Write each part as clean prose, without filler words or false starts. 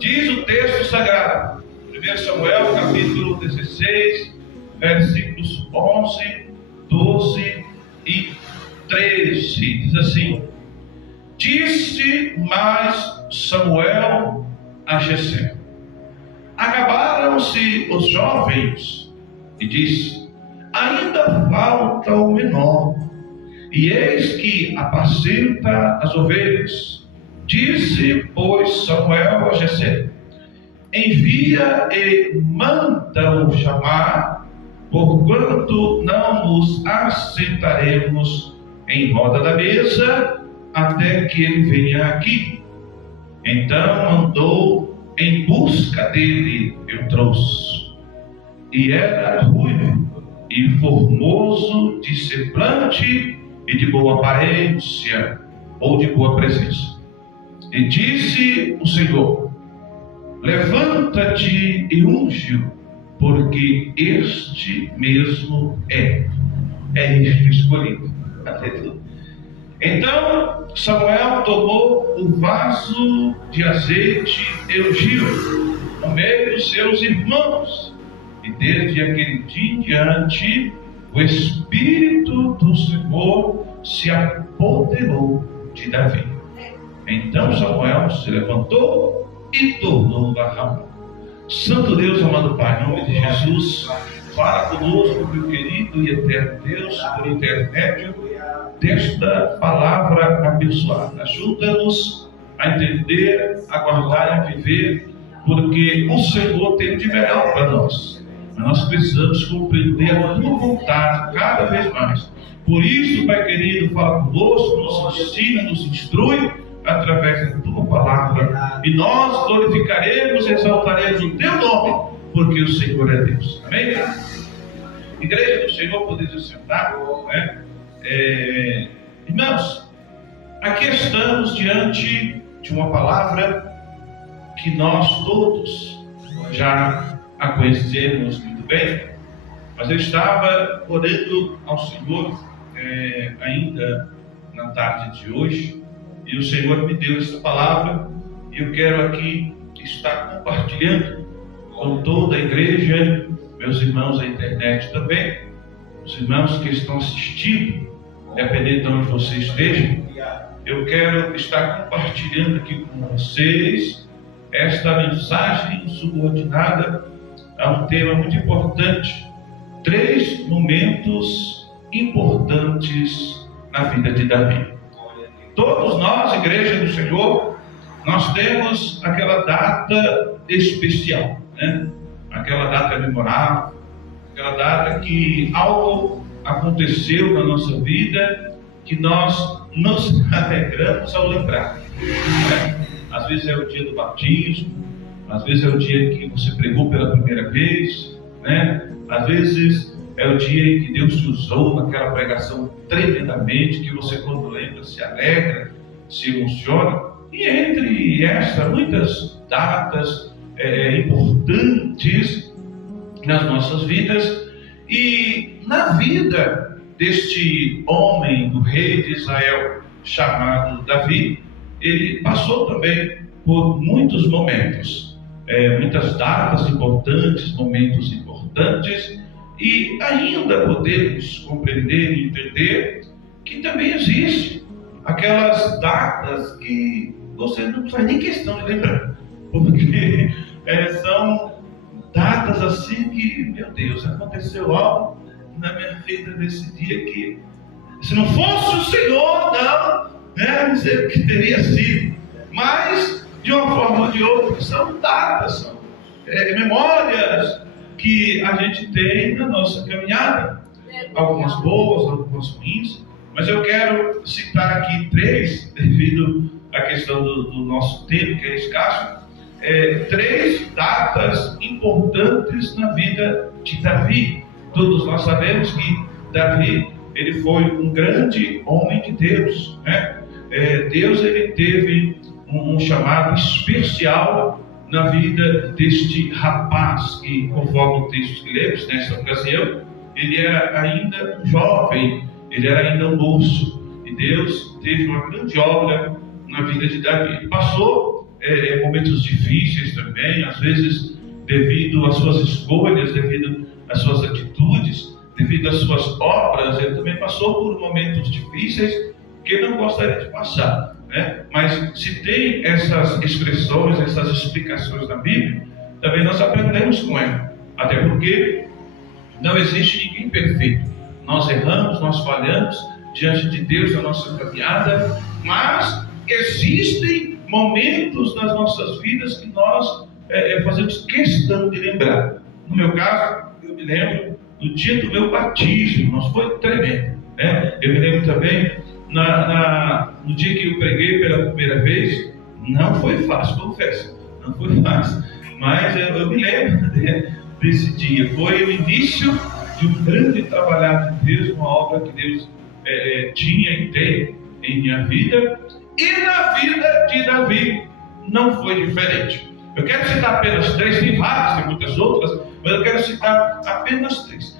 Diz o texto sagrado, 1 Samuel, capítulo 16, versículos 11, 12 e 13. Diz assim: Disse mais Samuel a Jessé: Acabaram-se os jovens, e disse: Ainda falta o menor, e eis que apacenta as ovelhas. Disse, pois, Samuel a Jessé: Envia e manda-o chamar, porquanto não nos assentaremos em roda da mesa até que ele venha aqui. Então mandou em busca dele, eu trouxe. E era ruivo e formoso de semblante e de boa aparência, ou de boa presença. E disse o Senhor: Levanta-te e unge-o, porque este mesmo é este escolhido. Aleluia. Então Samuel tomou o vaso de azeite e ungiu no meio dos seus irmãos, e desde aquele dia em diante o Espírito do Senhor se apoderou de Davi. Então Samuel se levantou e tornou a Ramá. Santo Deus, amado Pai, em nome de Jesus, fala conosco, meu querido e eterno Deus, por intermédio desta palavra abençoada. Ajuda-nos a entender, a guardar e a viver, porque o Senhor tem de melhor para nós. Mas nós precisamos compreender a tua vontade cada vez mais. Por isso, Pai querido, fala conosco, nos ensina, nos instrui através da tua palavra, e nós glorificaremos e exaltaremos o teu nome, porque o Senhor é Deus. Amém? Igreja do Senhor, podeis sentar, né? Irmãos, aqui estamos diante de uma palavra que nós todos já a conhecemos muito bem, mas eu estava orando ao Senhor ainda na tarde de hoje, e o Senhor me deu essa palavra, e eu quero aqui estar compartilhando com toda a igreja, meus irmãos da internet também, os irmãos que estão assistindo, dependendo de onde você esteja. Eu quero estar compartilhando aqui com vocês esta mensagem subordinada a um tema muito importante: 3 momentos importantes na vida de Davi. Todos nós, igreja do Senhor, nós temos aquela data especial, né? Aquela data memorável, aquela data que algo aconteceu na nossa vida, que nós nos alegramos ao lembrar, né? Às vezes é o dia do batismo, às vezes é o dia que você pregou pela primeira vez, né? Às vezes é o dia em que Deus te usou naquela pregação tremendamente, que você, quando lembra, se alegra, se emociona. E entre essas, muitas datas importantes nas nossas vidas. E na vida deste homem, do rei de Israel, chamado Davi, ele passou também por muitos momentos, muitas datas importantes, momentos importantes, e ainda podemos compreender e entender que também existe aquelas datas que você não faz nem questão de lembrar, porque são datas assim que, meu Deus, aconteceu algo na minha vida nesse dia que, se não fosse o Senhor, não sei o que teria sido. Mas, de uma forma ou de outra, são datas, são memórias que a gente tem na nossa caminhada. Algumas boas, algumas ruins. Mas eu quero citar aqui 3, devido à questão do nosso tempo, que é escasso. 3 datas importantes na vida de Davi. Todos nós sabemos que Davi, ele foi um grande homem de Deus, né? Deus, ele teve um chamado especial na vida deste rapaz, que, conforme o texto que lemos nesta ocasião, ele era ainda um jovem, ele era ainda um moço, e Deus teve uma grande obra na vida de Davi. Ele passou momentos difíceis também, às vezes devido às suas escolhas, devido às suas atitudes, devido às suas obras. Ele também passou por momentos difíceis que não gostaria de passar, né? Mas se tem essas expressões, essas explicações na Bíblia, também nós aprendemos com ele, até porque não existe ninguém perfeito. Nós erramos, nós falhamos diante de Deus na nossa caminhada, mas existem momentos nas nossas vidas que nós fazemos questão de lembrar. No meu caso, eu me lembro do dia do meu batismo, nós foi tremendo, né? Eu me lembro também no dia que eu preguei pela primeira vez. Não foi fácil, confesso, não foi fácil, mas eu me lembro desse dia. Foi o início de um grande trabalhar de Deus, uma obra que Deus tinha e tem em minha vida, e na vida de Davi não foi diferente. Eu quero citar apenas 3, tem várias, tem muitas outras, mas eu quero citar apenas 3.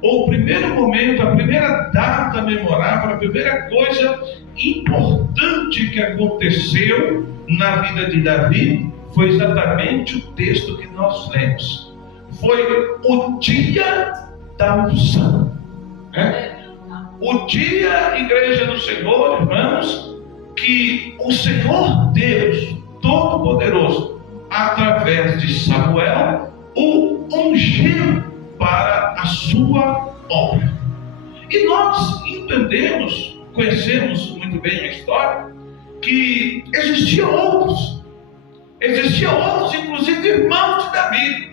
O primeiro momento, a primeira data memorável, a primeira coisa importante que aconteceu na vida de Davi foi exatamente o texto que nós lemos. Foi o dia da unção, né? O dia, igreja do Senhor, irmãos, que o Senhor Deus Todo-Poderoso, através de Samuel, o ungiu para a sua obra. E nós entendemos, conhecemos muito bem a história, que existiam outros, inclusive irmãos de Davi,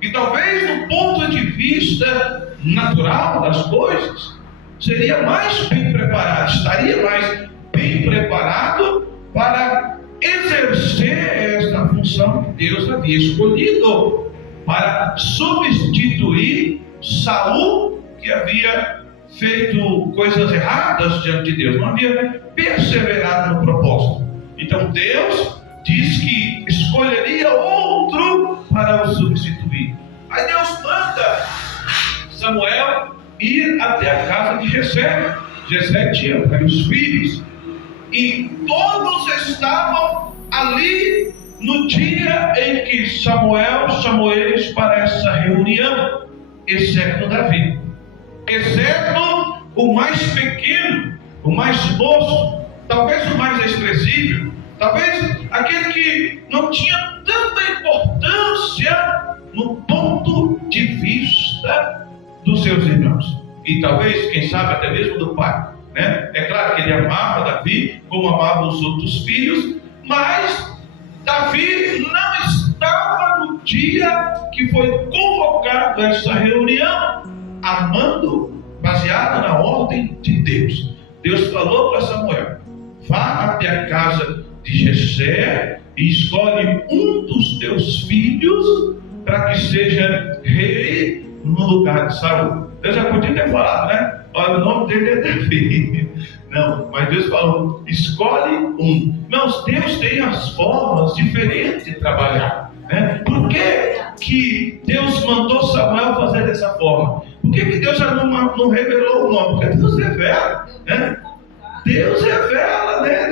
que talvez do ponto de vista natural das coisas, seria mais bem preparado, estaria mais bem preparado para exercer esta função que Deus havia escolhido para substituir Saul, que havia feito coisas erradas diante de Deus, não havia perseverado no propósito. Então Deus diz que escolheria outro para o substituir. Aí Deus manda Samuel ir até a casa de Jessé. Jessé tinha vários filhos, e todos estavam ali no dia em que Samuel chamou eles para essa reunião, exceto Davi, exceto o mais pequeno, o mais moço, talvez o mais desprezível, talvez aquele que não tinha tanta importância no ponto de vista dos seus irmãos, e talvez, quem sabe, até mesmo do pai, né? É claro que ele amava Davi como amava os outros filhos, mas Davi não estava no dia que foi convocado a essa reunião, amando, baseado na ordem de Deus. Deus falou para Samuel: vá até a casa de Jessé e escolhe um dos teus filhos para que seja rei no lugar de Saul. Deus já podia ter falado, né? Olha, o nome dele é Davi. Não, mas Deus falou: escolhe um. Irmãos, Deus tem as formas diferentes de trabalhar, né? Por que Deus mandou Samuel fazer dessa forma? Por que Deus já não revelou o nome? Porque Deus revela, né? Deus revela, né?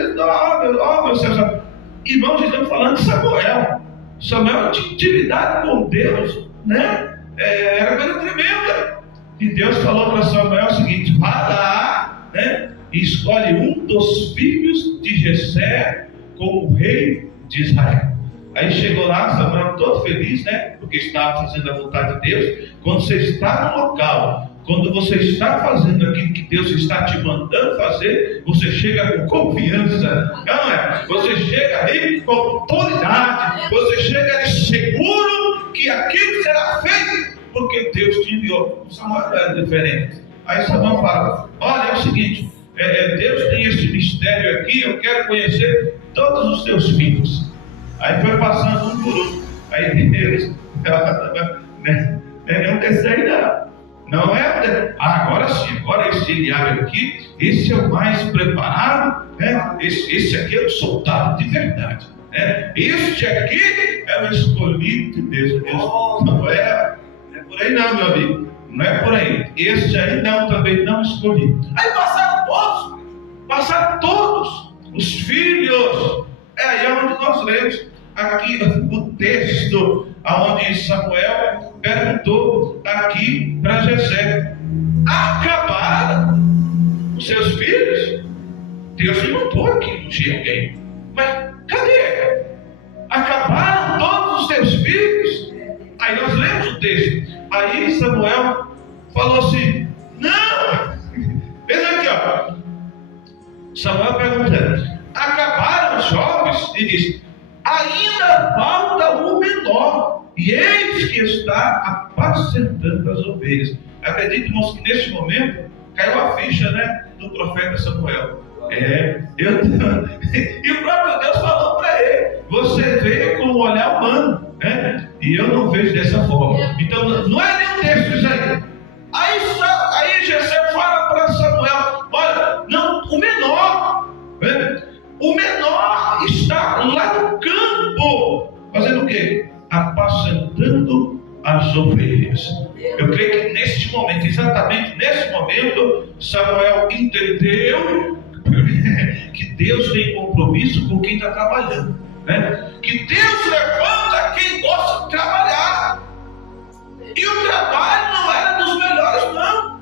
Meu Senhor. Irmãos, estamos falando de Samuel. Samuel tinha intimidade com Deus, né? Era coisa tremenda. E Deus falou para Samuel o seguinte: vá lá, né? E escolhe um dos filhos de Jessé como rei de Israel. Aí chegou lá, Samuel todo feliz, né? Porque estava fazendo a vontade de Deus. Quando você está no local, quando você está fazendo aquilo que Deus está te mandando fazer, você chega com confiança, não é? Você chega aí com autoridade, você chega aí seguro que aquilo será feito, porque Deus te enviou. O Samuel era diferente. Aí Samuel fala: olha, é o seguinte, Deus tem esse mistério aqui, eu quero conhecer todos os teus filhos. Aí foi passando um por um. Aí Deus, não terceiro não é? Agora sim, agora esse Eliabe aqui, esse é o mais preparado, né? Esse aqui é o soldado de verdade, né? Este aqui é o escolhido de Deus. Não é por aí não, meu amigo, não é por aí. Este aí não, também não escolhi. Aí passaram todos, os filhos. É aí onde nós lemos aqui o texto, onde Samuel perguntou aqui para Jessé: acabaram os seus filhos? Deus me mandou aqui ungir alguém, mas cadê? Acabaram todos os teus filhos? Aí nós lemos o texto. Aí Samuel falou assim: não. Veja aqui, ó. Samuel perguntando: acabaram os jovens? E diz: ainda falta o menor, e eis que está apacentando as ovelhas. Acredito, irmãos, que neste momento caiu a ficha, né, do profeta Samuel. E o próprio Deus falou para ele: você vê com o olhar humano, né? E eu não vejo dessa forma. Então não é nem um texto isso aí. Aí Jessé fala para Samuel: olha, não, o menor, né? O menor está lá no campo, fazendo o quê? Apacentando as ovelhas. Eu creio que neste momento, exatamente nesse momento, Samuel entendeu que Deus tem compromisso com quem está trabalhando, né? Que Deus levanta quem gosta de trabalhar. E o trabalho não era dos melhores, não.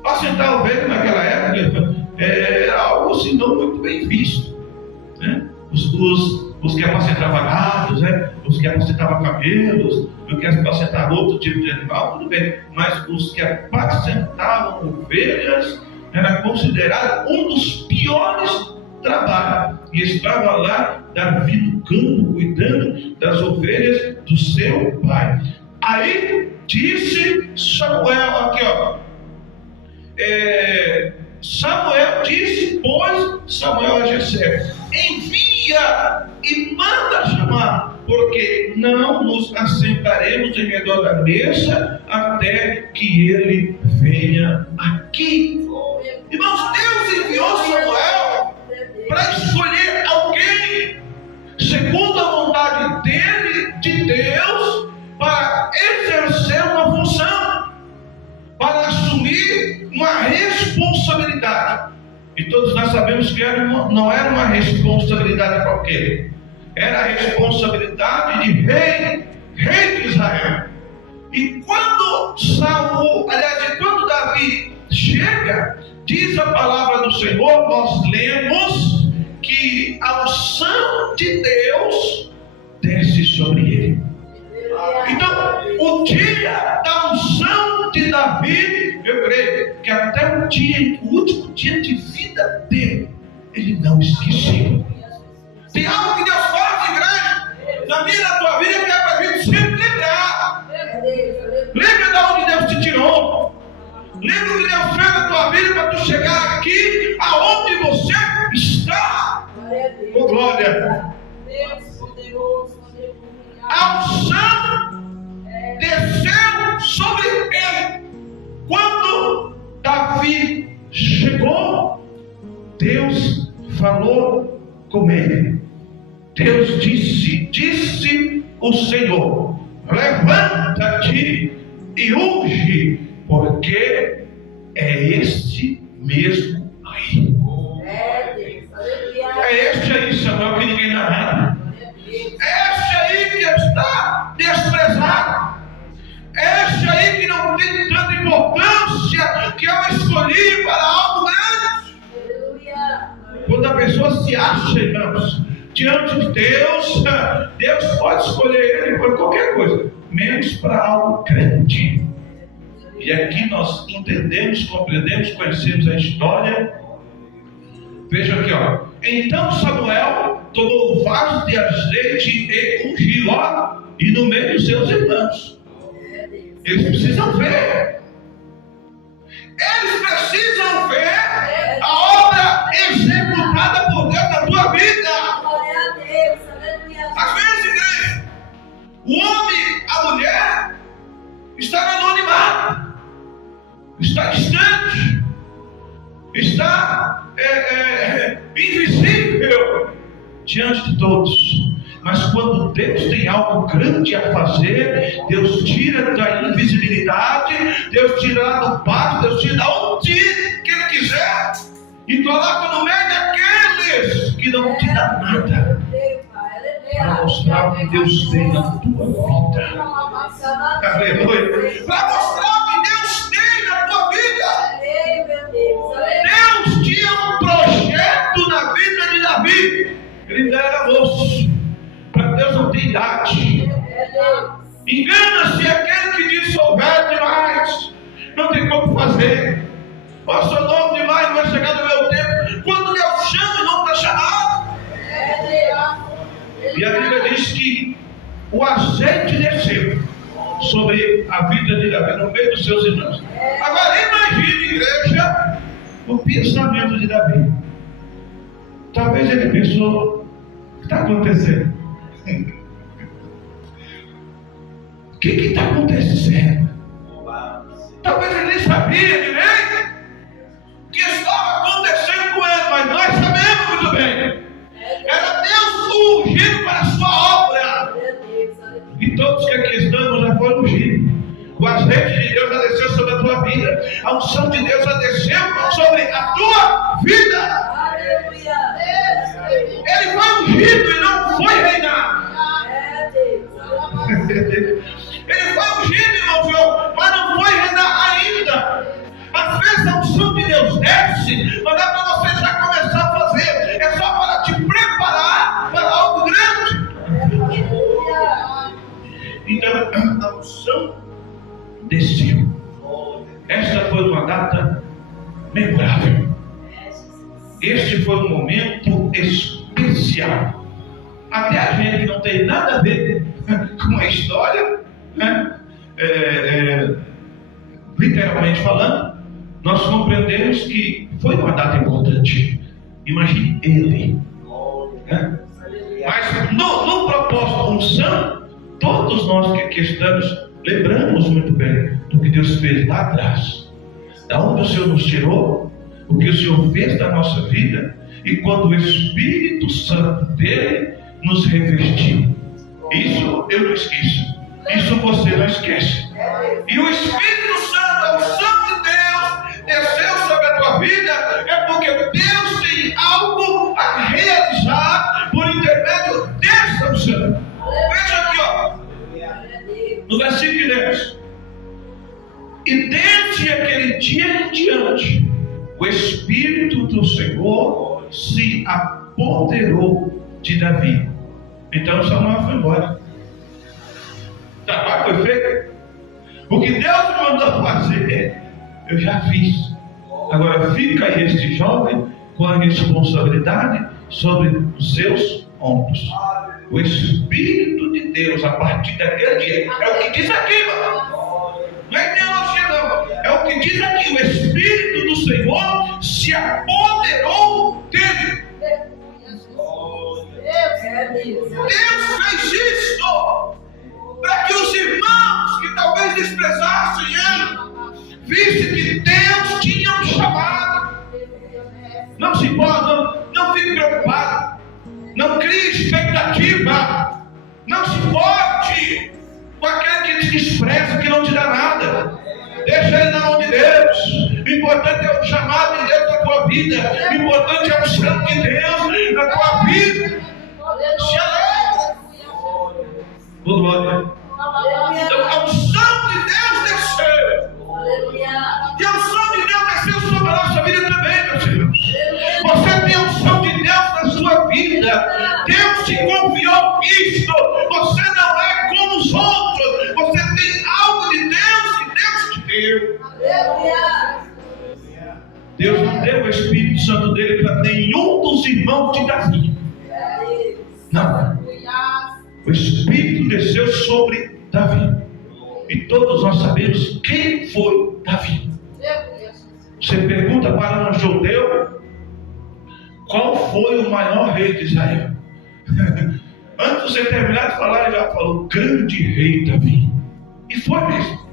Apacentar ovelha naquela época era algo assim não muito bem visto, né? Os que apacentavam gados, né? Os que apacentavam camelos, os que apacentavam outro tipo de animal, tudo bem. Mas os que apacentavam ovelhas era considerado um dos piores trabalhos. E estava lá Davi no campo, cuidando das ovelhas do seu pai. Aí disse Samuel, aqui ó, Samuel disse, pois, Samuel a Jessé: envia e manda chamar, porque não nos assentaremos em redor da mesa até que ele venha aqui. Irmãos, Deus enviou Samuel para escolher alguém segundo a vontade dele, de Deus, para exercer uma função, para assumir uma responsabilidade. E todos nós sabemos que não era uma responsabilidade qualquer, era a responsabilidade de rei de Israel. E quando quando Davi chega, diz a palavra do Senhor, nós lemos que a unção de Deus desce sobre ele. Então, o dia da unção de Davi, eu creio que até o último dia de vida dele, ele não esqueceu. Tem algo que Deus faz, igreja, na minha e na tua vida, que é para a gente sempre lembrar. Lembra de onde Deus te tirou. Lembra o que Deus fez na tua vida para tu chegar aqui, aonde você está. Oh, glória. A unção desceu sobre ele. Quando Davi chegou, Deus falou com ele. Deus disse o Senhor: levanta-te e unge, porque é este mesmo aí. É este aí, Samuel, que ninguém dá nada. É este aí que está desprezado. É este aí que não tem tanta importância, que eu escolhi para algo grande. Quando a pessoa se acha, irmãos, diante de Deus, Deus pode escolher ele por qualquer coisa, menos para algo grande. E aqui nós entendemos, compreendemos, conhecemos a história. Veja aqui, ó. Então Samuel tomou o vaso de azeite e ungiu, ó, e no meio dos seus irmãos. Eles precisam ver. Eles precisam ver a obra executada por Deus na tua vida. Às vezes, igreja, o homem, a mulher, está no anonimato, está distante, está invisível diante de todos. Mas quando Deus tem algo grande a fazer, Deus tira da invisibilidade, Deus tira lá do pátio, Deus tira da onde que Ele quiser e coloca no meio daquele que não te dá nada, para mostrar o que Deus tem na tua vida. Aleluia. Para mostrar o que Deus tem na tua vida. Deus tinha um projeto na vida de Davi. Ele ainda era moço. Para Deus não tem idade. Engana-se aquele que diz: sou velho demais, não tem como fazer. Eu sou novo demais, não vai chegar no meu tempo. Quando Deus chama, não está chamado. E a Bíblia diz que o azeite desceu sobre a vida de Davi, no meio dos seus irmãos. Agora imagine, igreja, o pensamento de Davi. Talvez ele pensou: o que está acontecendo? O que está acontecendo? Talvez ele nem sabia direito o que estava acontecendo com ele, mas nós sabemos muito bem. Era Deus ungindo para a sua obra. E todos que aqui estamos já foram ungidos. O azeite de Deus já desceu sobre a tua vida. A unção de Deus já desceu sobre a tua vida. Ele foi ungido e não foi reinar. Ele foi ungido, irmão, mas não foi reinar ainda. Às vezes a unção de Deus desce, mas é para você já começar a fazer. É só para te preparar para algo grande. Então a unção desceu. Esta foi uma data memorável. Este foi um momento especial. Até a gente que não tem nada a ver com a história, né? Literalmente falando, nós compreendemos que foi uma data importante. Imagine ele, né? Mas no propósito unção, todos nós que aqui estamos lembramos muito bem do que Deus fez lá atrás, da onde o Senhor nos tirou, o que o Senhor fez da nossa vida, e quando o Espírito Santo dele nos revestiu. Isso eu não esqueço. Isso você não esquece. E o Espírito Santo, a unção de Deus, desceu sobre a tua vida, é porque Deus tem algo a realizar por intermédio dessa unção. Veja aqui, ó, no versículo 10. E desde aquele dia em diante, o Espírito do Senhor se apoderou de Davi. Então Samuel foi embora. O trabalho foi feito. O que Deus me mandou fazer, eu já fiz. Agora fica aí este jovem com a responsabilidade sobre os seus ombros. O Espírito de Deus, a partir daquele dia, é o que diz aqui, mano. Não é teologia, não. É o que diz aqui. O Espírito do Senhor se apoderou dele. Deus fez isso para que os irmãos que talvez desprezassem ele vissem que Deus tinha um chamado. Não se importa, não fique preocupado, não crie expectativa, não se importe com aquele que te despreza, que não te dá nada. Deixa ele na mão de Deus. O importante é o chamado de Deus na tua vida. O importante é o sangue de Deus na tua vida. Se alegra. Glória. Então a unção de Deus desceu. E a unção de Deus desceu sobre a nossa vida também, meus irmãos. Você tem a unção de Deus na sua vida. Deus te confiou isto. Você não é como os outros. Você tem algo de Deus e Deus te deu. Deus não deu o Espírito Santo dele para nenhum dos irmãos de Davi. Não. O Espírito desceu sobre Davi. E todos nós sabemos quem foi Davi. Você pergunta para um judeu qual foi o maior rei de Israel. Antes de você terminar de falar, ele já falou: grande rei Davi. E foi mesmo.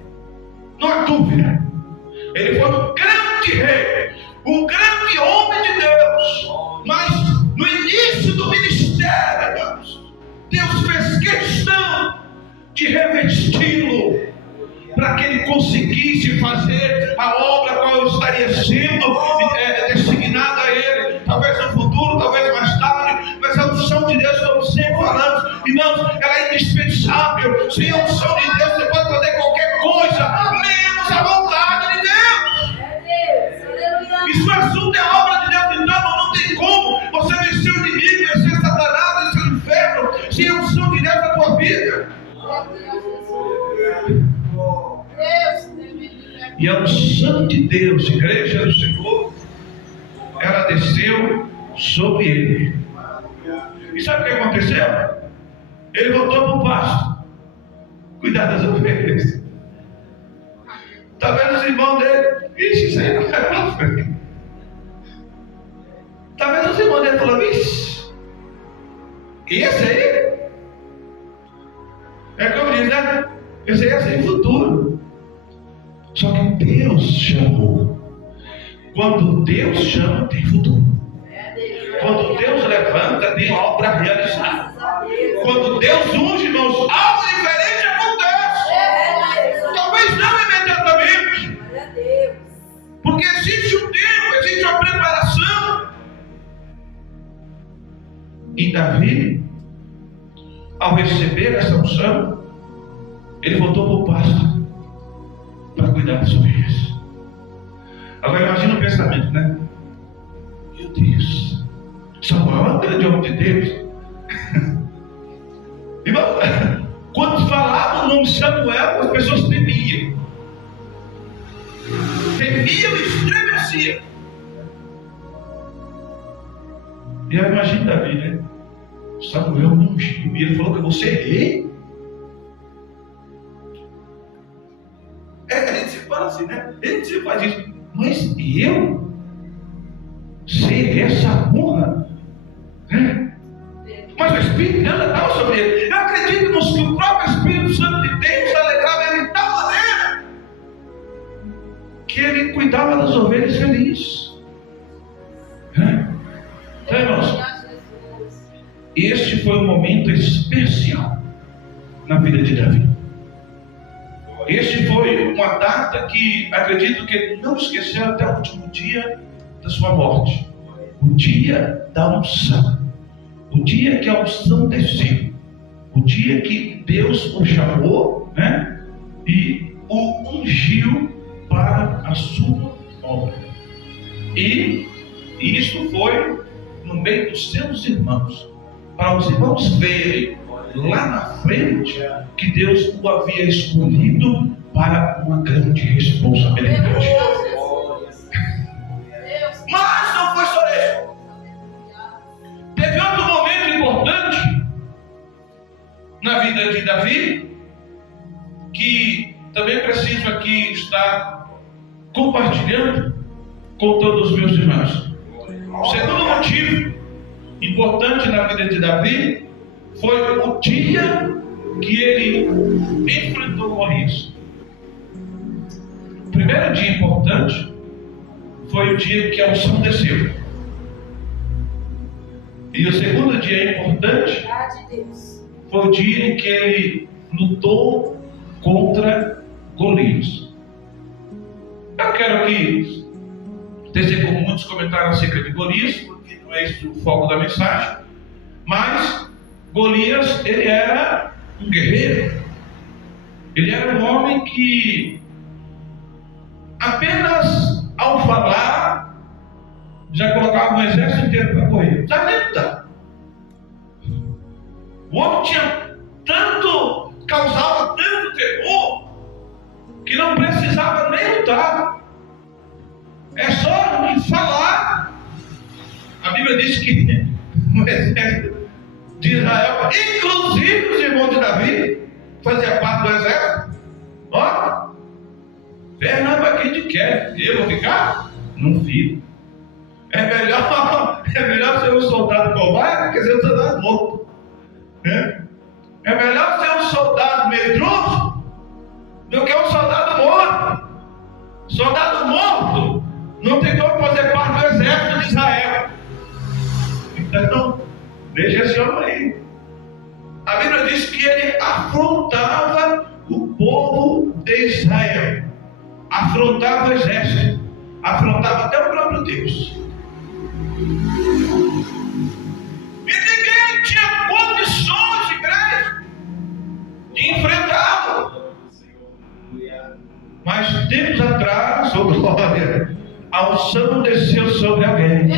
Não há dúvida. Ele foi um grande rei, um grande homem de Deus. Mas no início do ministério, Deus fez questão de revesti-lo para que ele conseguisse fazer a obra qual estaria sendo designada a ele. Talvez no futuro, talvez mais tarde. como sempre falamos, irmãos, ela é indispensável. Sem a unção de Deus, você pode fazer qualquer coisa, menos a vontade de Deus. E se o assunto é a obra de Deus, então não tem como você vencer o inimigo, vencer Satanás, vencer o inferno, sem a unção de Deus na tua vida. E a unção de Deus, igreja do Senhor, ela desceu sobre ele. E sabe o que aconteceu? Ele voltou para o pasto, cuidar das ovelhas. Está vendo os irmãos dele? Ixi, isso aí não vai para frente. Está vendo os irmãos dele falando, ixi, esse aí? É como diz, né? Esse aí é sem futuro. Só que Deus chamou. Quando Deus chama, tem futuro. Quando Deus levanta, tem obra a realizar. Quando Deus unge, irmãos, algo diferente acontece. Talvez não imediatamente. Porque existe um tempo, existe uma preparação. E Davi, ao receber essa unção, ele voltou para o pasto para cuidar das ovelhas. Agora imagina o pensamento, né? Meu Deus, Samuel é um grande homem de Deus. Irmão, quando falava o nome de Samuel, as pessoas temiam. Temiam e estremeciam. E aí imagina Davi, né? Samuel me ungiu e ele falou que eu vou ser rei. A gente se fala assim, né? A gente se faz isso. Mas eu ser essa honra, né? Mas o Espírito de Deus já estava sobre ele. Eu acredito, irmãos, que o próprio Espírito Santo de Deus se alegrava ele de tal maneira que ele cuidava das ovelhas felizes. Então, irmãos, este foi um momento especial na vida de Davi. Este foi uma data que acredito que ele não esqueceu até o último dia da sua morte. O dia da unção. O dia que a unção desceu. O dia que Deus o chamou, né? E o ungiu para a sua obra. E isso foi no meio dos seus irmãos. Para os irmãos verem lá na frente que Deus o havia escolhido para uma grande responsabilidade. Mas não foi só isso. Teve outro momento importante na vida de Davi que também preciso aqui estar compartilhando com todos os meus irmãos. O segundo motivo importante na vida de Davi foi o dia que ele enfrentou Golias. O primeiro dia importante foi o dia que a unção desceu. E o segundo dia importante foi o dia em que ele lutou contra Golias. Eu quero aqui tecer com muitos comentários acerca de Golias, porque não é esse o foco da mensagem, mas Golias, ele era um guerreiro. Ele era um homem que apenas ao falar já colocava um exército inteiro para correr. Já nem lutar. O homem tinha tanto, causava tanto terror que não precisava nem lutar. É só falar. A Bíblia diz que o exército de Israel, inclusive os irmãos de Davi, fazia parte do exército. Ó, Fernando para quem te quer. Eu vou ficar? Não fico. É melhor ser um soldado covarde do que ser um soldado morto. É melhor ser um soldado medroso do que um soldado morto. Soldado morto não tem como fazer parte do exército de Israel. Então, deixa esse homem aí. A Bíblia diz que ele afrontava o povo de Israel, afrontava o exército, afrontava até o próprio Deus. E ninguém tinha condição Oh, glória! A unção desceu sobre alguém.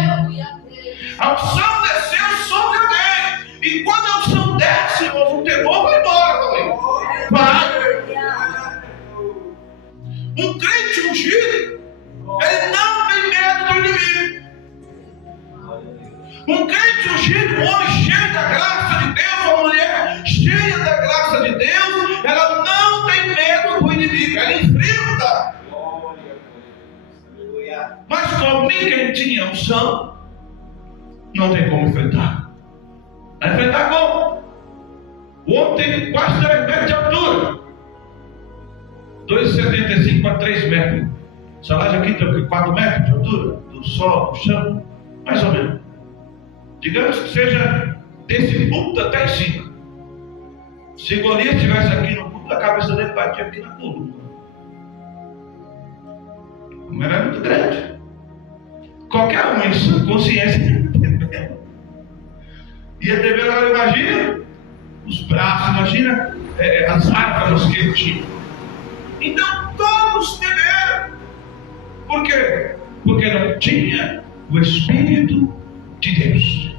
A unção desceu sobre alguém. E quando a unção desce, irmãos, o temor vai embora também. Vai. Um crente ungido, ele não tem medo do inimigo. Um crente ungido, um homem cheio da graça de Deus, uma mulher cheia da graça de Deus, ela não tem medo do inimigo, ela enfrenta. Mas como ninguém tinha unção, não tem como enfrentar. Vai enfrentar como? O homem tem quase 3 metros de altura, 2,75 para 3 metros. Essa laje aqui tem 4 metros de altura, do solo, do chão, mais ou menos. Digamos que seja desse ponto até em cima. Se Golias estivesse aqui no ponto, a cabeça dele batia aqui na coluna. Como era muito grande. Qualquer um em sua consciência ia ter medo. Agora imagina os braços, imagina as árvores que ele tinha. Então todos temeram. Por quê? Porque não tinha o Espírito de Deus.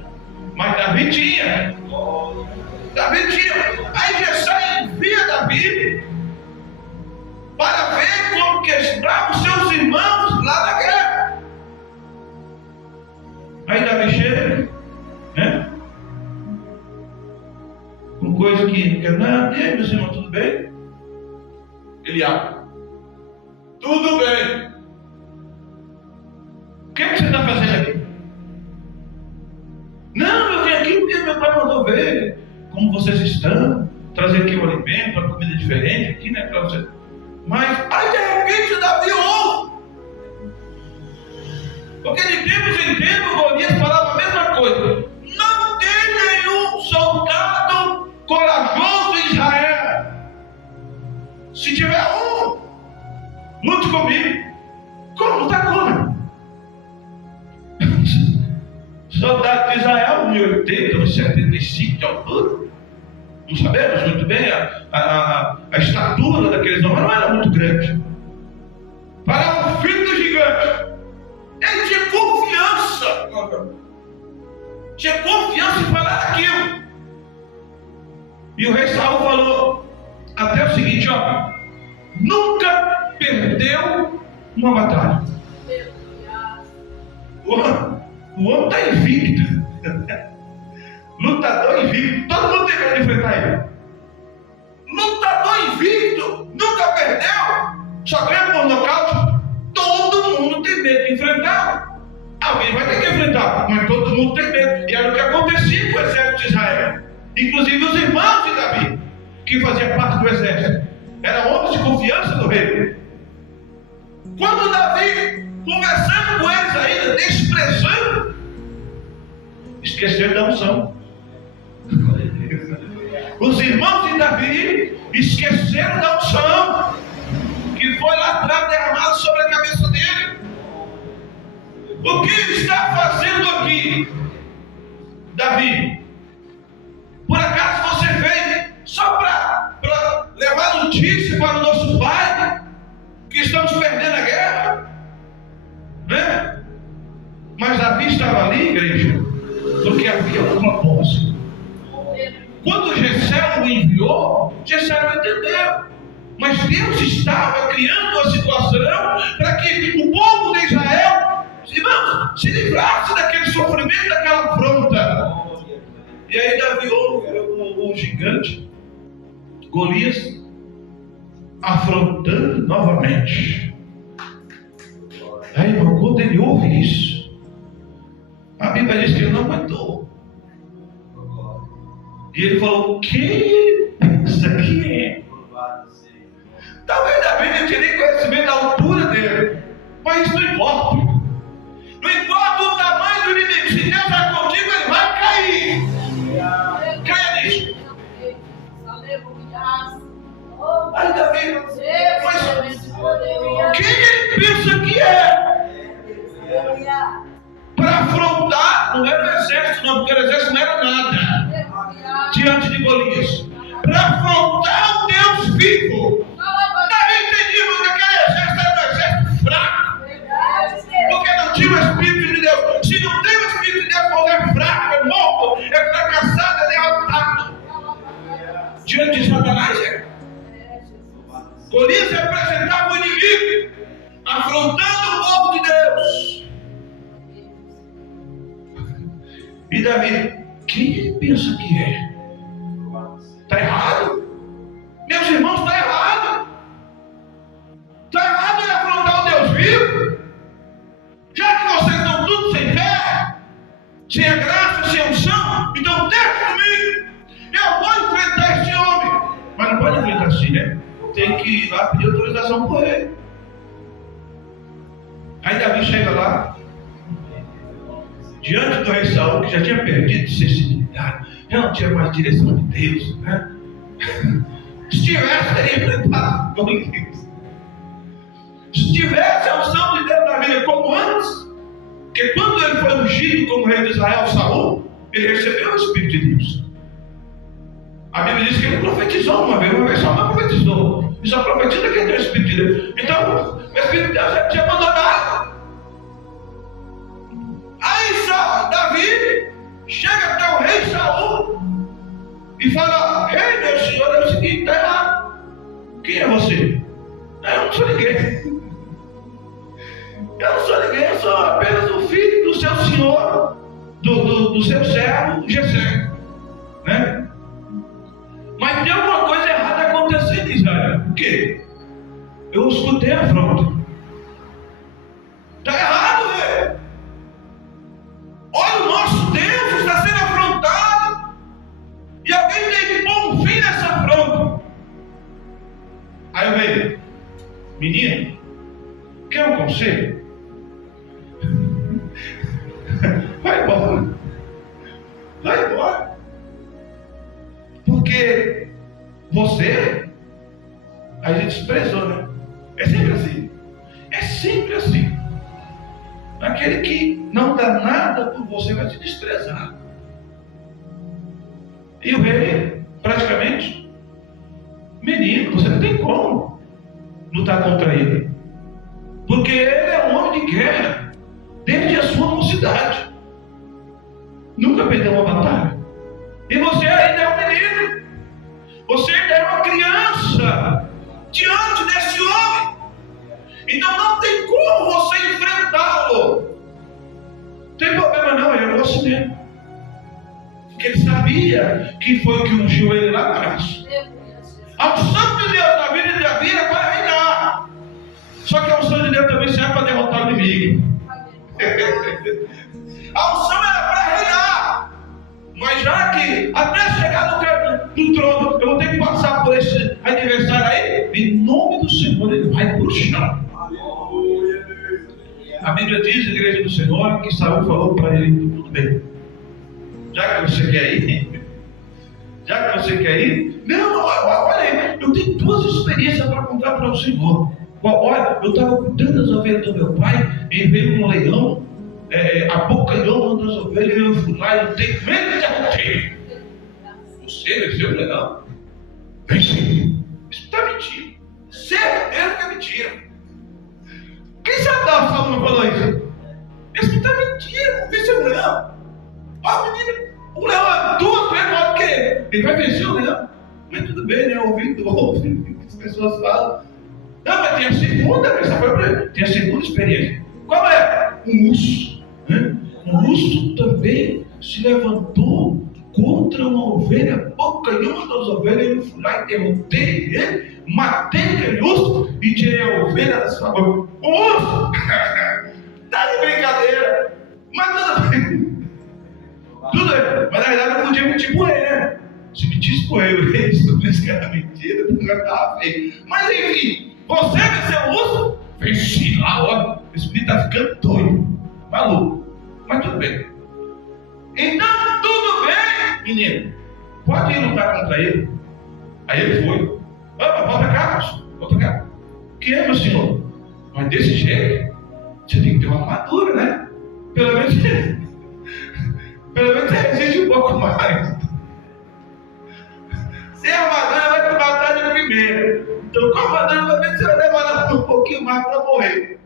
Mas Davi tinha. Davi tinha. Aí Jessé envia Davi para ver como que estavam seus irmãos lá na guerra. Aí Davi chega, né? Com coisa que não quer nada. E aí, meus irmãos, tudo bem? Ele abre. Tudo bem. O que você está fazendo aqui? Não, eu vim aqui porque meu pai mandou ver como vocês estão, trazer aqui o alimento, uma comida diferente aqui, né, para você. Mas aí de repente Davi ouve. Porque de tempos em tempos Golias falava a mesma coisa. Não tem nenhum soldado corajoso em Israel. Se tiver um, lute comigo. Como? Está como? Soldado de Israel, 1,80, 1,75 de altura. Não sabemos muito bem a estatura daqueles homens, não era muito grande. Para um filho do gigante, ele tinha confiança. Tinha confiança em falar aquilo. E o rei Saul falou até o seguinte: ó, nunca perdeu uma batalha. O homem está invicto. Lutador invicto. Todo mundo tem medo de enfrentar ele. Lutador invicto. Nunca perdeu. Só ganha por nocaute. Todo mundo tem medo de enfrentar. Alguém vai ter que enfrentar. Mas todo mundo tem medo. E era o que acontecia com o exército de Israel. Inclusive os irmãos de Davi, que faziam parte do exército. Eram homens de confiança do rei. Quando Davi, conversando com eles ainda, desprezando, esqueceram da unção. Os irmãos de Davi esqueceram da unção que foi lá atrás derramada sobre a cabeça dele. O que ele está fazendo aqui, Davi? Por acaso você veio só para levar notícia para o nosso pai que estamos perdendo a guerra? Né? Mas Davi estava ali, igreja, porque havia uma posse. Quando Jessé o enviou, Jessé não entendeu. Mas Deus estava criando uma situação para que o povo de Israel, irmãos, se livrasse daquele sofrimento, daquela afronta. E aí Davi ouve o gigante Golias afrontando novamente. Aí, irmão, quando ele ouve isso, a Bíblia diz que ele não aguentou. E ele falou: quem pensa que é? Talvez Davi não tinha nem conhecimento da altura dele, mas isso não importa. Não importa o tamanho do inimigo. Se Deus vai contigo, ele vai cair. Caia nisso. Aí Davi, mas quem ele pensa que é? Para afrontar, não era o exército, não, porque o exército não era nada diante de Golias. Para afrontar o Deus vivo. Davi entendia que aquele exército era um exército fraco. diante de Satanás. Golias representava o inimigo, afrontando o povo de Deus. E Davi, quem ele pensa que é? Está errado? Meus irmãos, está errado. Está errado em afrontar o Deus vivo. Já que vocês estão tudo sem fé, sem a graça, sem a unção, então deixa comigo. Eu vou enfrentar esse homem. Mas não pode enfrentar assim, né? Tem que ir lá pedir autorização por ele. Aí Davi chega lá, diante do rei Saul, que já tinha perdido sensibilidade, já não tinha mais direção de Deus, né? Se tivesse, teria enfrentado com Deus. Se tivesse a unção de Deus na vida como antes, porque quando ele foi ungido como rei de Israel, Saul, ele recebeu o Espírito de Deus. A Bíblia diz que ele profetizou uma vez só não profetizou. Ele só profetiza que ele tem o Espírito de Deus. Então, o Espírito de Deus já tinha abandonado. Aí Davi chega até o rei Saul e fala: rei, meu senhor, é o seguinte, está errado. Quem é você? Eu não sou ninguém. Eu não sou ninguém, eu sou apenas o filho do seu senhor, do seu servo Jessé, né? Mas tem alguma coisa errada acontecendo em Israel. Por quê? Eu escutei a afronta. Está errado, velho. Olha, o nosso Deus está sendo afrontado. E alguém tem que pôr um fim nessa afronta. Aí eu vejo: menino, quer um conselho? Vai embora. Vai embora. Porque você, a gente desprezou, né? É sempre assim. É sempre assim. Aquele que não dá nada por você vai te desprezar. E o rei, praticamente, menino, você não tem como lutar contra ele. Porque ele é um homem de guerra desde a sua mocidade. Nunca perdeu uma batalha. E você ainda é um menino. Você ainda é uma criança diante desse homem. Então não tem como você enfrentá-lo. Não tem problema não, ele é assim mesmo. Porque ele sabia que foi o que ungiu ele lá atrás. A unção de Deus na vida de Davi era para reinar. Só que a unção de Deus também serve para derrotar o inimigo. A unção era para reinar. Mas já que até chegar no trono, eu vou ter que passar por esse adversário aí, em nome do Senhor, ele vai para o chão. A Bíblia diz, igreja do Senhor, que Saul falou para ele: tudo bem, já que você quer ir, não, olha aí, eu tenho duas experiências para contar para o Senhor. Olha, eu estava cuidando das ovelhas do meu pai, e veio um leão, abocanhou uma das ovelhas, e eu fui lá e eu tenho medo de derrotei. Você venceu o leão? Venci. Isso está mentindo. Certeza que é mentira. Quem sabe da Saul não falou isso? Isso está mentindo, venceu o leão. Ó, menino, o leão é duas vezes maior que ele. Ele vai vencer o leão. Mas tudo bem, né? Ouvindo as pessoas falam. Não, mas tem a segunda, tem a segunda experiência. Qual é? Um urso. Né? Um urso também se levantou contra uma ovelha, abocanhou uma das ovelhas, e eu fui lá e derrotei ele, matei aquele urso e tirei a ovelha da sua boca. O urso! Tá de brincadeira! Mas tudo bem. Tudo bem. Mas na verdade eu podia mentir por ele, né? Se mentisse por ele, ele descobrisse que era mentira, não estava feio. Mas enfim, você venceu o urso? Venci lá, ó. O espírito está ficando doido, maluco. Mas tudo bem. Então, tudo bem, menino. Pode ir lutar contra ele. Aí ele foi. Opa, volta cá, moço. Volta cá. O que é, meu senhor? Mas desse jeito, você tem que ter uma armadura, né? Pelo menos você resiste um pouco mais. Sem armadura vai para batalha primeiro. Então, com a armadura, vai ver se você vai demorar um pouquinho mais para morrer.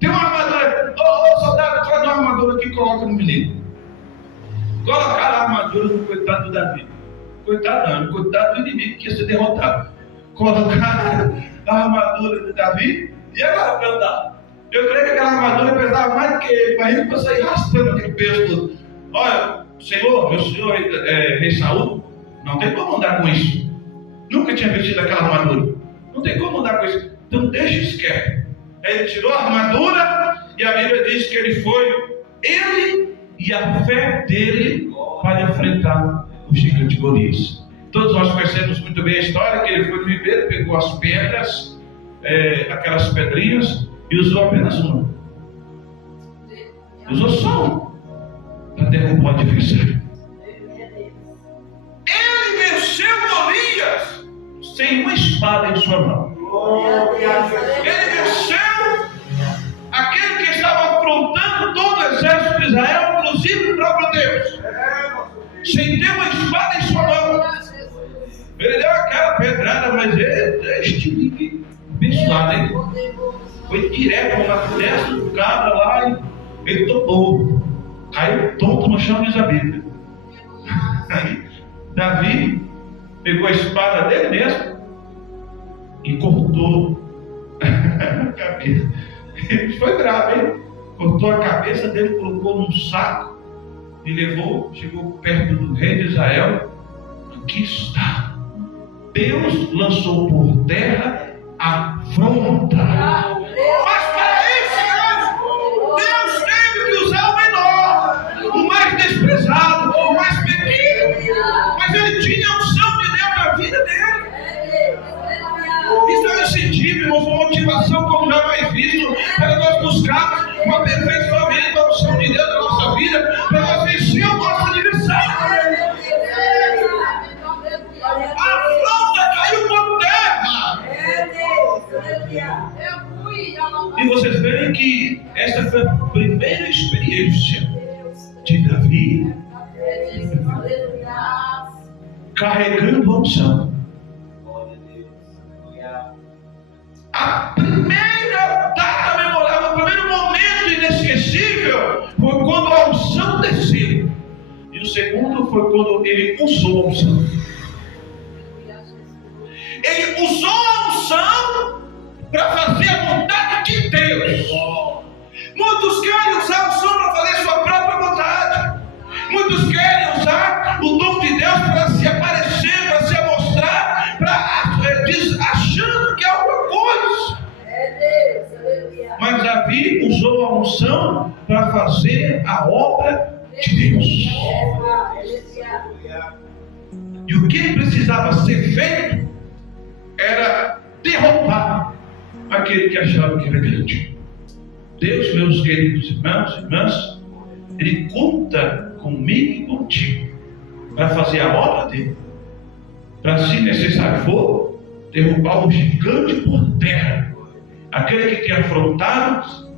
Tem uma armadura. Ô, soldado, traz uma armadura aqui e coloca no menino. Colocaram a armadura do coitado do Davi. coitado do inimigo que ia ser derrotado. Colocaram a armadura de Davi e agora para andar. Eu creio que aquela armadura pesava mais do que ele, mas ele para sair arrastando aquele peso todo. Olha, Senhor, meu senhor rei Saul, não tem como andar com isso. Nunca tinha vestido aquela armadura. Não tem como andar com isso. Então deixa isso quieto. Aí ele tirou a armadura e a Bíblia diz que ele foi, ele e a fé dele, para enfrentar o gigante Golias. Todos nós conhecemos muito bem a história, que ele foi no ribeiro, pegou as pedras, aquelas pedrinhas, e usou apenas uma. Usou só uma para derrubar o adversário. Ele venceu Golias sem uma espada em sua mão. Ele venceu aquele que estava afrontando todo o exército de Israel, inclusive o próprio Deus, sem ter uma espada em sua mão. Ele deu aquela pedrada, mas este ligue abençoado, hein? Foi direto na testa do cabra lá e ele topou. Caiu tonto no chão, diz a Bíblia. Aí Davi pegou a espada dele mesmo e cortou a cabeça. Ele foi bravo, hein? Cortou a cabeça dele, colocou num saco e levou, chegou perto do rei de Israel. Aqui está. Deus lançou por terra a afronta. Mas para isso, Deus teve que usar o menor, o mais desprezado, o mais pequeno. Mas ele tinha a unção de Deus na vida dele. Isso é um incentivo, irmãos, uma motivação como jamais visto, para nós buscarmos o aperfeiçoamento da unção de Deus na nossa vida, para nós vencer o nosso adversário. A afronta caiu por terra. E vocês veem que essa foi a primeira experiência de Davi carregando a unção. A primeira data memorável, o primeiro momento inesquecível foi quando a unção desceu. E o segundo foi quando ele usou a unção. Ele usou a unção para fazer a vontade de Deus. Muitos querem usar a unção para fazer a sua própria vontade. Muitos querem usar o dom de Deus para se aparecer, para se mostrar, achando que é alguma coisa. Mas Davi usou a unção para fazer a obra de Deus. E o que precisava ser feito era derrubar aquele que achava que era grande. Deus, meus queridos irmãos e irmãs, Ele conta comigo e contigo para fazer a obra dele, para, se necessário for, derrubar o gigante por terra, aquele que tem afrontado,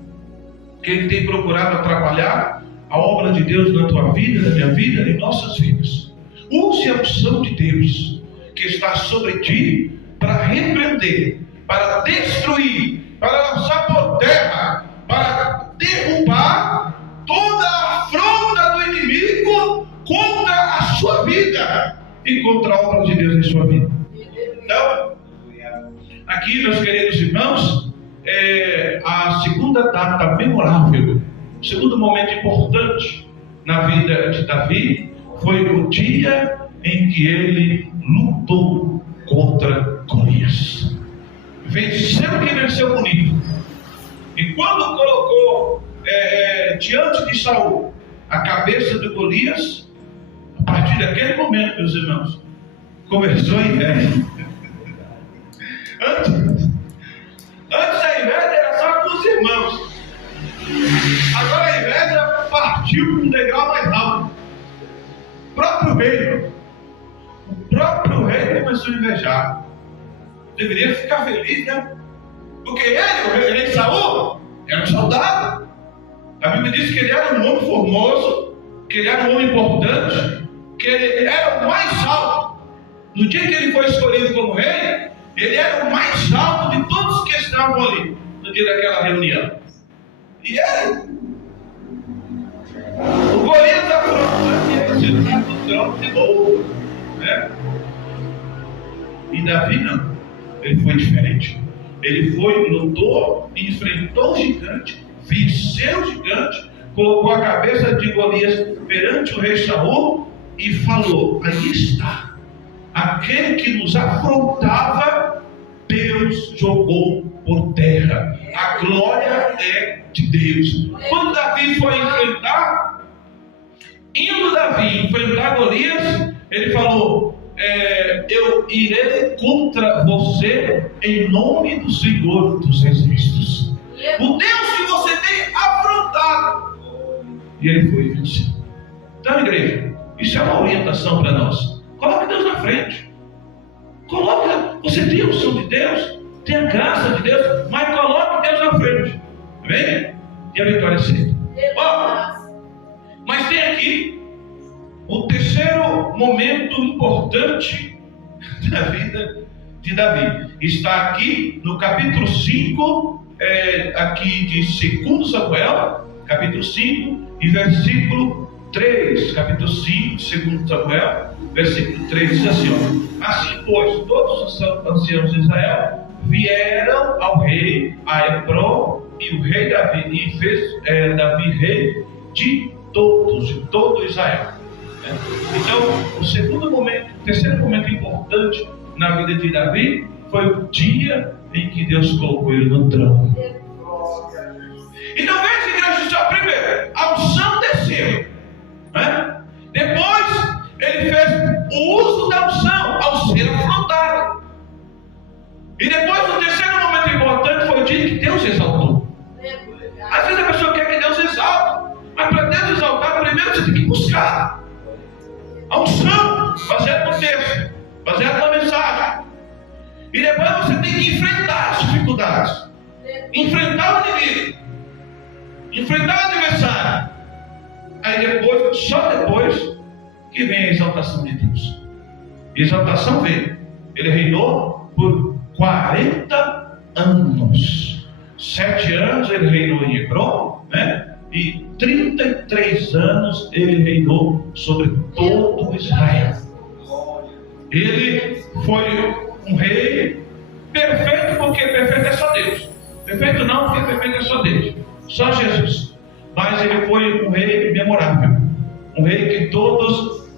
aquele que tem procurado atrapalhar a obra de Deus na tua vida, na minha vida, em nossas vidas. Use a unção de Deus que está sobre ti para repreender, para destruir, para lançar por terra, para derrubar toda a afronta do inimigo contra a sua vida e contra a obra de Deus em sua vida. Então, aqui, meus queridos irmãos, a segunda data memorável, o segundo momento importante na vida de Davi foi o dia em que ele lutou contra Golias. Venceu quem venceu bonito. E quando colocou diante de Saul a cabeça de Golias, a partir daquele momento, meus irmãos, começou a inveja. Antes a inveja era só com os irmãos. Agora a inveja partiu para um degrau mais alto. O próprio rei começou a invejar. Deveria ficar feliz, né? Porque ele, o rei Saul, era um soldado. A Bíblia diz que ele era um homem formoso, que ele era um homem importante, que ele era o mais alto. No dia que ele foi escolhido como rei, ele era o mais alto de todos que estavam ali, no dia daquela reunião. E ele, o Golias afrontou ele no trono de novo. né? E Davi não, ele foi diferente. Ele foi, lutou, enfrentou o gigante, venceu o gigante, colocou a cabeça de Golias perante o rei Saul e falou: aí está, aquele que nos afrontava, Deus jogou por terra. A glória é de Deus. Quando Davi foi enfrentar Golias, ele falou: eu irei contra você em nome do Senhor dos Exércitos, o Deus que você tem afrontado. E ele foi vencido. Então, igreja, isso é uma orientação para nós. Coloque Deus na frente. Você tem a unção de Deus, tem a graça de Deus, mas coloque Deus na frente. Amém? E a vitória é certa. Mas tem aqui o terceiro momento importante da vida de Davi. Está aqui no capítulo 5, aqui de 2 Samuel, capítulo 5 e versículo 3. Capítulo 5, 2 Samuel, versículo 3 diz assim: ó, assim pois, todos os anciãos de Israel vieram ao rei a Hebron, e o rei Davi, e fez Davi rei de todo Israel. Então, o terceiro momento importante na vida de Davi foi o dia em que Deus colocou ele no trono. Então, veja, igreja, só primeiro, a unção desceu, né? Depois, ele fez o uso da unção ao ser afrontado. E depois, o terceiro momento importante foi o dia que Deus exaltou. Às vezes a pessoa quer que Deus exalte, mas para Deus exaltar, primeiro você tem que buscar a unção, baseado no texto, baseado na mensagem. E depois você tem que enfrentar as dificuldades, enfrentar o inimigo, enfrentar o adversário. Aí depois, só depois, que vem a exaltação de Deus. E a exaltação veio. Ele reinou por 40 anos. 7 anos ele reinou em Hebron, né? E 33 anos ele reinou sobre todo Israel. Ele foi um rei perfeito, porque perfeito é só Deus. Perfeito não, porque perfeito é só Deus. Só Jesus. Mas ele foi um rei memorável. Um rei que todos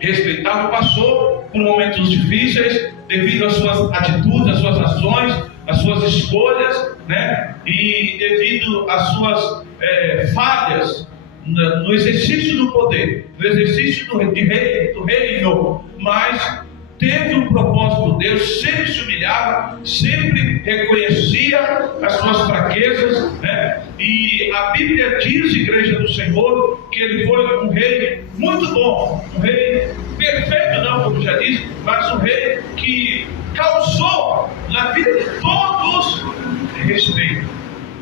respeitavam. Passou por momentos difíceis devido às suas atitudes, às suas ações, às suas escolhas, né? E devido às suas falhas no exercício do poder, no exercício do reino, mas teve um propósito. Deus sempre se humilhava, sempre reconhecia as suas fraquezas, né? E a Bíblia diz, igreja do Senhor, que ele foi um rei muito bom, um rei perfeito não, como já disse, mas um rei que causou na vida de todos respeito,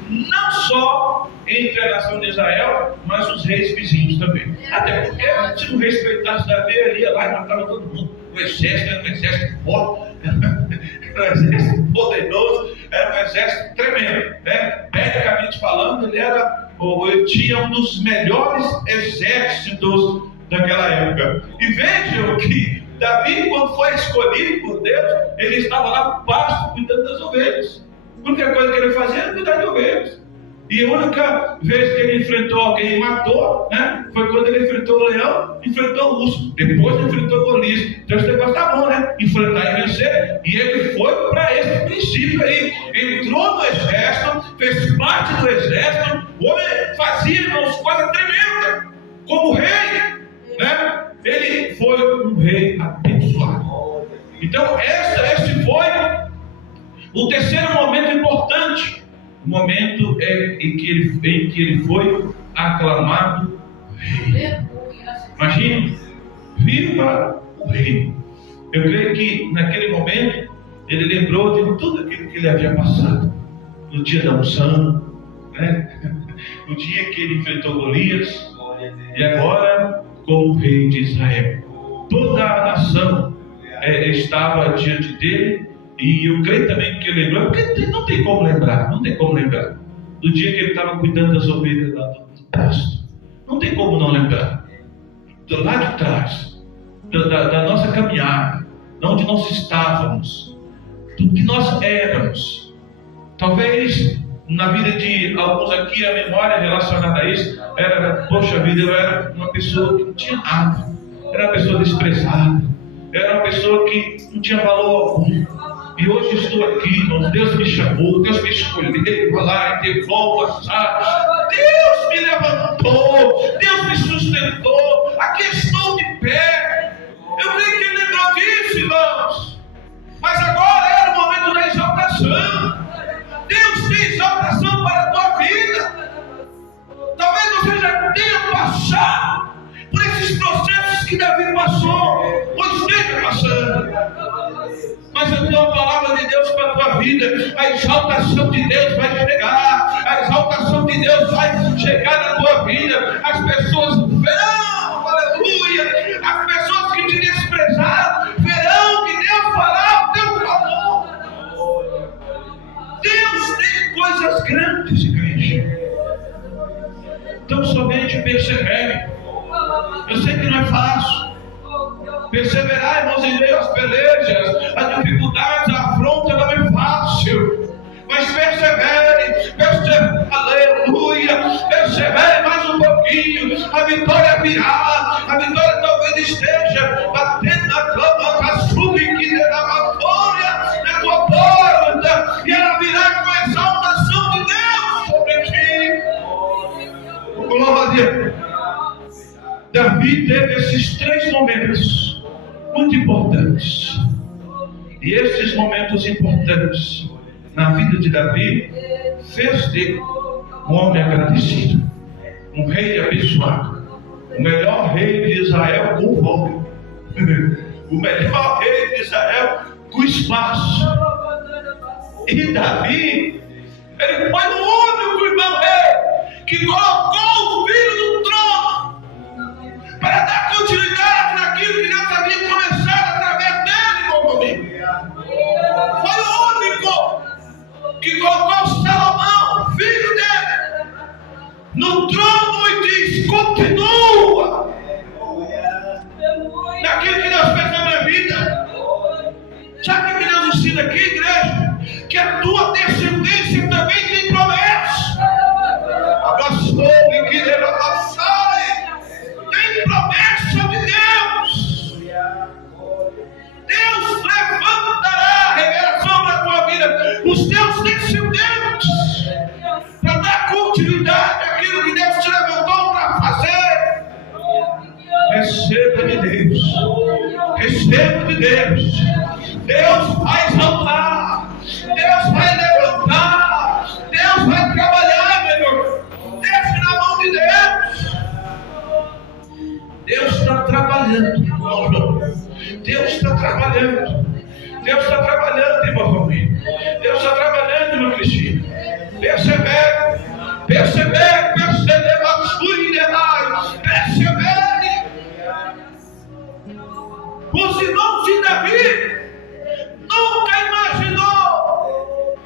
não só entre a nação de Israel, mas os reis vizinhos também. Até porque se não respeitasse Davi, ele ia lá e matava todo mundo. O exército era um exército forte, era um exército poderoso, era um exército tremendo, né? Medicamente falando, ele tinha um dos melhores exércitos daquela época. E vejam que Davi, quando foi escolhido por Deus, ele estava lá no pasto cuidando das ovelhas. A única coisa que ele fazia era cuidar de ovelhas. E a única vez que ele enfrentou alguém e matou, né, foi quando ele enfrentou o leão, enfrentou o urso. Depois ele enfrentou Golias. Então esse negócio tá bom, né? Enfrentar e vencer. E ele foi para esse princípio aí. Entrou no exército, fez parte do exército. O homem fazia umas coisas tremendas. Como rei, né? Ele foi um rei abençoado. Então esse foi o terceiro momento importante. O momento em que ele foi aclamado rei. Imagine, viva o rei. Eu creio que naquele momento ele lembrou de tudo aquilo que ele havia passado. No dia da unção, né? No dia que ele enfrentou Golias, e agora como rei de Israel. Toda a nação estava diante dele. E eu creio também que ele lembrou, porque não tem como lembrar, do dia que ele estava cuidando das ovelhas lá do pasto. Não tem como não lembrar. Do lado de trás, da nossa caminhada, onde nós estávamos, do que nós éramos. Talvez na vida de alguns aqui a memória relacionada a isso era: poxa vida, eu era uma pessoa que não tinha nada, era uma pessoa desprezada, era uma pessoa que não tinha valor algum. E hoje estou aqui, irmãos. Deus me chamou, Deus me escolheu, vai lá e teve passar. Deus me levantou, Deus me sustentou. Aqui estou de pé. Eu creio que Ele lembrou disso, irmãos. Mas agora era o momento da exaltação. Deus tem exaltação para a tua vida. Talvez você já tenha passado por esses processos que Davi passou, ou esteja passando. Mas a tua palavra de Deus para a tua vida, a exaltação de Deus vai chegar, a exaltação de Deus vai chegar na tua vida. As pessoas verão, aleluia, as pessoas que te desprezaram verão que Deus fará o teu favor. Deus tem coisas grandes, igreja. Então somente persevere. Eu sei que não é fácil. Perseverar, irmãos, em meio às pelejas, às dificuldades, à afronta, não é fácil. Mas persevere, aleluia, persevere mais um pouquinho. A vitória virá, a vitória talvez esteja batendo na cama, a que derrama glória na tua porta, e ela virá com a exaltação de Deus sobre ti. Glória a Deus. Davi teve esses 3 momentos muito importantes. E esses momentos importantes na vida de Davi fez dele um homem agradecido, um rei abençoado, o melhor rei de Israel com fome, o melhor rei de Israel com espaço. E Davi, ele foi o único, irmão, rei que colocou o filho no trono para dar continuidade naquilo que Deus havia começado através dele, meu amigo. Foi o único que colocou Salomão, filho dele, no trono e diz: continua naquilo que Deus fez na minha vida. Sabe o que Deus ensina aqui, igreja? Que a tua descendência também tem promessa. Abraçou e que ele tem promessa de Deus. Deus levantará a revelação na tua vida, os teus descendentes, para dar continuidade àquilo que Deus te levantou para fazer. Receba de Deus, receba de Deus. Deus vai exaltar, Deus vai levantar, Deus vai trabalhar, meu irmão. Deixe na mão de Deus. Deus está trabalhando, irmão. Deus está trabalhando. Deus está trabalhando, irmão Romero. Deus está trabalhando, irmão Cristina. Persevere, persevere, persevere, persevere. Os irmãos de Davi nunca imaginou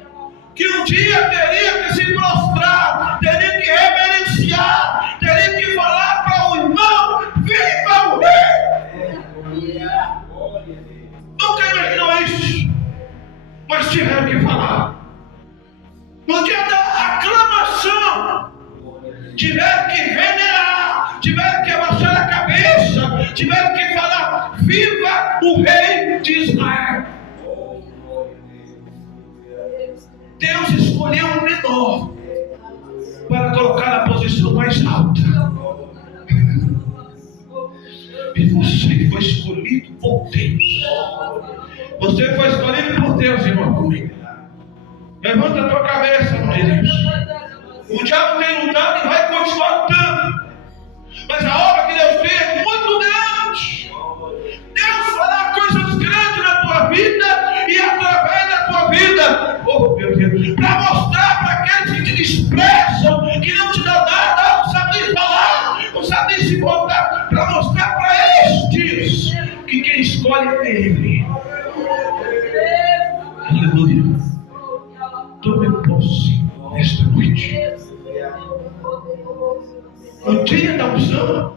que um dia teria que se prostrar, teria que reverenciar, teria que falar para o irmão: viva o rei! Nunca imaginou isso, mas tiveram que falar. No dia da aclamação, tiveram que venerar, tiveram que abaixar a cabeça, tiveram que falar: viva o rei de Israel! Deus escolheu o menor para colocar na posição mais alta. E você foi escolhido por Deus. Você foi escolhido por Deus, irmão comigo. Levanta a tua cabeça, irmão de Deus. O diabo tem lutado e vai continuar lutando. Mas a obra que Deus fez é muito grande. Deus fará coisas grandes na tua vida e através da tua vida. Oh, meu Deus. Para mostrar para aqueles que te desprezam, que não te dão nada, não sabem falar, não sabem se voltar, para mostrar para estes que quem escolhe é Ele. Aleluia. Tome posse nesta noite. O dia da unção,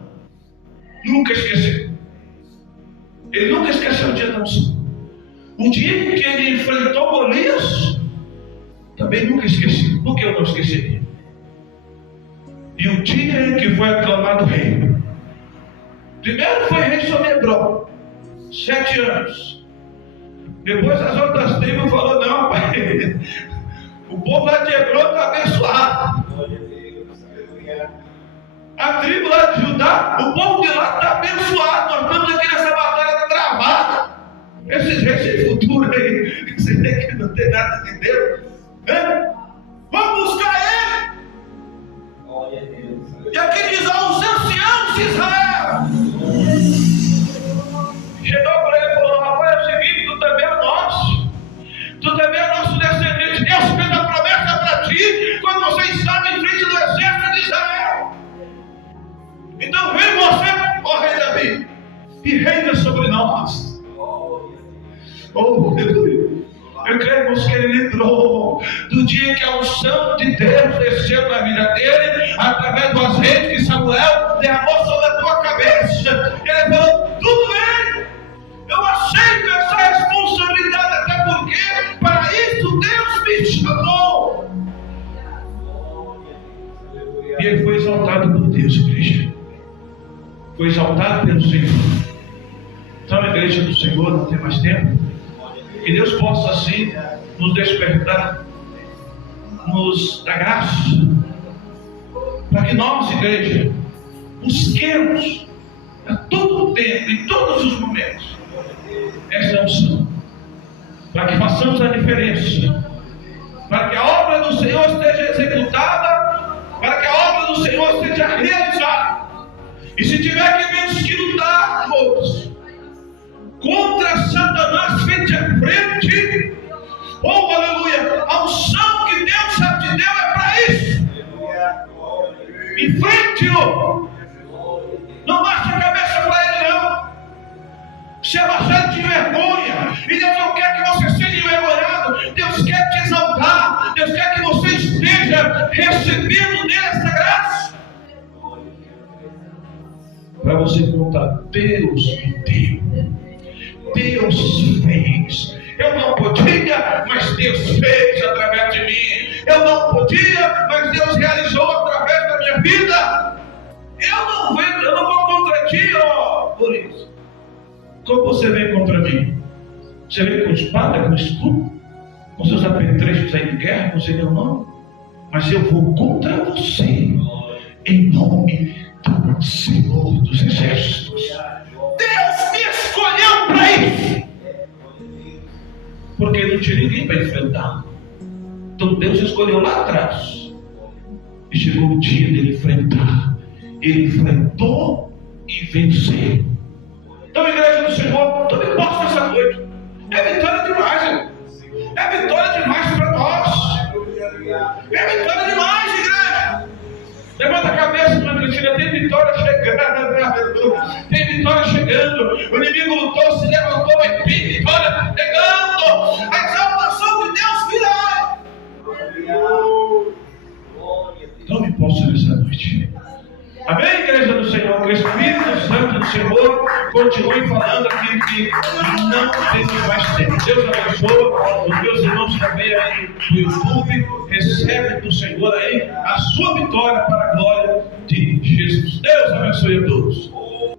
nunca esquecer. Ele nunca esqueceu o dia da unção. O dia em que ele enfrentou Golias, também nunca esqueci. Por que eu não esqueceria? E o dia em que foi aclamado rei. Primeiro foi rei sobre Hebron, 7 anos. Depois as outras tribos falaram, não, pai, o povo lá de Hebron está abençoado. A tribo lá de Judá, o povo de lá está abençoado. Nós estamos aqui nessa batalha travada. Esses reis sem futuro aí, você vê que não tem nada de Deus, né? Vamos buscar ele. E aqui diz, aos anciãos de Israel. Chegou para ele e falou, rapaz, é o seguinte, tu também é nosso. Tu também é nosso descendente. Deus fez a promessa para ti quando você estava em frente do exército de Israel. Então vem você, ó rei Davi, e reina sobre nós. Oh, aleluia. Eu creio, irmãos, que ele lembrou do dia que a unção de Deus desceu na vida dele, através do azeite que Samuel derramou sobre a tua cabeça. Ele falou, tudo bem, eu aceito essa responsabilidade, até porque para isso Deus me chamou. E ele foi exaltado por Deus, igreja. Foi exaltado pelo Senhor. Então a igreja do Senhor não tem mais tempo. Que Deus possa assim nos despertar, nos dar graça, para que nós, igreja, busquemos a todo tempo, em todos os momentos, esta unção, para que façamos a diferença, para que a obra do Senhor esteja executada, para que a obra do Senhor seja realizada. E se tiver que lutar, moços, contra Satanás frente a frente, oh aleluia, a unção que Deus já te deu é para isso. Enfrente-o, não baixe a cabeça para ele não. Se abaixar de vergonha, e Deus não quer que você seja envergonhado. Deus quer te exaltar, Deus quer que você esteja recebendo dele essa graça, para você contar, Deus me deu, Deus fez. Eu não podia, mas Deus fez através de mim. Eu não podia, mas Deus realizou através da minha vida. Eu não vou contra ti, ó, por isso. Como você vem contra mim? Você vem com espada, com escudo, com seus apetrechos aí de guerra, com seu irmão? Mas eu vou contra você, em nome do Senhor dos Exércitos. Deus me escolheu para isso, porque não tinha ninguém para enfrentar. Então Deus escolheu lá atrás, e chegou o dia dele enfrentar. Ele enfrentou e venceu. Então, igreja do Senhor, tome posse nessa noite. É vitória demais, irmão. É vitória demais para nós. É vitória demais, igreja. Levanta a cabeça, irmã Cristina, tem vitória chegando. Tem vitória chegando. O inimigo lutou, se levantou, mas tem vitória chegando. A exaltação de Deus virá. Tome posse nessa noite. Amém, igreja do Senhor? Que o Espírito Santo do Senhor continue falando aqui que não temos mais tempo. Deus abençoe os meus irmãos também aí no YouTube. Recebe do Senhor aí a sua vitória para a glória de Jesus. Deus abençoe a todos.